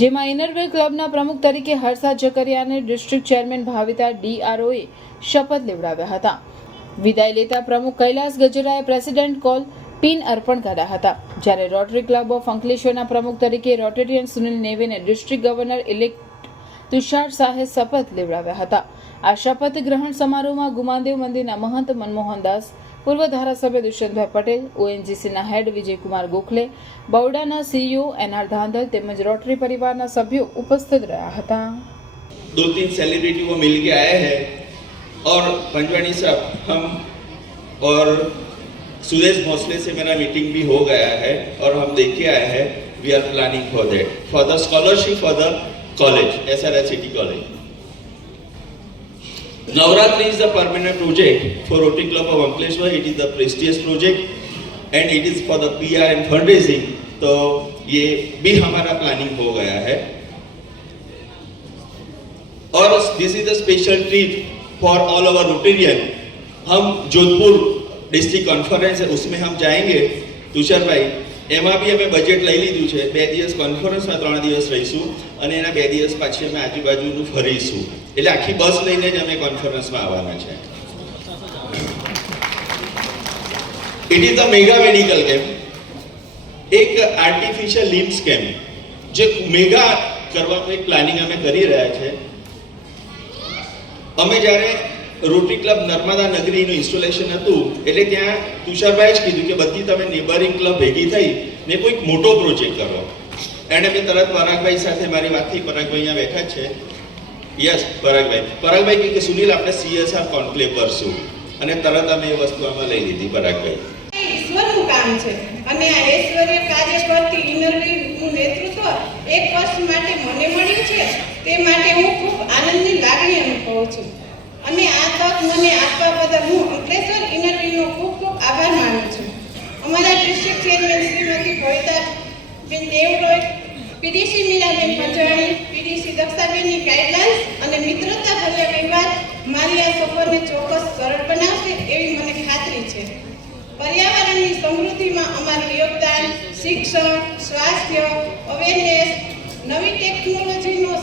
જેમાં ઇનરવેર ક્લબના પ્રમુખ તરીકે હર્ષા જકરિયાને ડિસ્ટ્રિક્ટ ચેરમેન ભાવિતા DROએ શપથ લેવડાવ્યા હતા। વિદાય લેતા પ્રમુખ કૈલાસ ગજરાએ પ્રેસિડેન્ટ કોલ પિન અર્પણ કર્યા હતા, જ્યારે રોટરી ક્લબ ઓફ અંકલેશ્વરના પ્રમુખ તરીકે રોટેરિયન સુનિલ નેવેને ડિસ્ટ્રિક્ટ ગવર્નર ઇલેક્ટ તુષાર શાહે શપથ લેવડાવ્યા હતા। આ શપથ ગ્રહણ સમારોહમાં ગુમાનદેવ મંદિરના મહંત મનમોહન દાસ, પૂર્વ ધારાસભ્ય દુષ્યંતભાઈ પટેલ, ONGCના હેડ વિજયકુમાર ગોખલે, બૌડાના CEO NR ધાંધલ તેમજ રોટરી પરિવારના સભ્યો ઉપસ્થિત રહ્યા હતા। 2-3 सेलिब्रिटी वो मिल के आए हैं और पंजवानी साहब हम और सुदेश भोसले से मेरा मीटिंग भी हो गया है और हम देख के आए हैं। We are planning for that, for the scholarship for the college, SRSCT college. Navratri is the permanent project for Rotary Club of Ankleshwar. It is the prestigious project and it is for the PR and fundraising. तो ये भी हमारा planning हो गया है और this is the special trip for all over Rotarian. हम Jodhpur district conference है उसमें हम जाएंगे तुषार भाई, એમાં બી અમે બજેટ લઈ લીધું છે। 2 દિવસ કોન્ફરન્સમાં 3 દિવસ રહીશું અને એના 2 દિવસ પાછી અમે આજુબાજુનું ફરીશું, એટલે આખી બસ લઈને જ અમે કોન્ફરન્સમાં આવવાના છે। It is the mega medical camp, એક આર્ટિફિશિયલ લિમ્સ કેમ્પ જે મેગા કરવાનું એક પ્લાનિંગ અમે કરી રહ્યા છે। અમે જ્યારે રોટરી ક્લબ નર્મદા નગરીનું ઇન્સ્ટોલેશન હતું એટલે ત્યાં તુષારભાઈએ જ કીધું કે બધી તમે નેબરિંગ ક્લબ ભેગી થઈ ને કોઈક મોટો પ્રોજેક્ટ કરો। એણે મેં તરત પરાગભાઈ સાથે મારી વાત થઈ, પરાગભાઈ અહીંયા બેઠા જ છે। યસ પરાગભાઈ કે સુનિલ આપણે CSR કોન્ક્લેવ કરશું અને તરત અમે એ વસ્તુ આમાં લઈ લીધી। પરાગભાઈ ઈશ્વરનું કામ છે અને આ ઐશ્વર્ય કાર્ય કરતી ઇનરવીનું નેતૃત્વ એક વર્ષ માટે મને મળ્યું છે, તે માટે હું ખૂબ આનંદની લાગણી અનુભવું છું અને આ તક મને આપવા બદલ હું અંકલેશ્વર ઇનરવીનો ખૂબ ખૂબ આભાર માનું છું। અમારા district chairman Shrimati Bhavitaben Devroy, PDC Mirabehn Panjwani, PDC દક્ષાબેનની ગાઈડલાઇન્સ અને મિત્રતાભર્યા વ્યવહાર મારી આ સફરને ચોક્કસ સરળ બનાવશે એવી મને ખાતરી છે। પર્યાવરણની સમૃદ્ધિમાં અમારું યોગદાન, શિક્ષણ, સ્વાસ્થ્ય, અવેરનેસ, નવી ટેકનોલોજીનો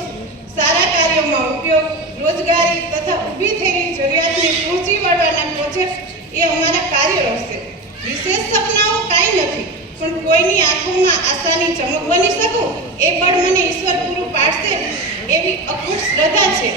સારા કાર્યોમાં ઉપયોગ, રોજગારી તથા ઊભી થયેલી જરૂરિયાતને પહોંચી વળવાના પ્રોજેક્ટ એ અમારા કાર્યો હશે। વિશેષ સપનાઓ કાંઈ નથી, પણ કોઈની આંખોમાં આશાની ચમક બની શકું એ બળ મને ઈશ્વર પૂરું પાડશે એવી અખૂટ શ્રદ્ધા છે।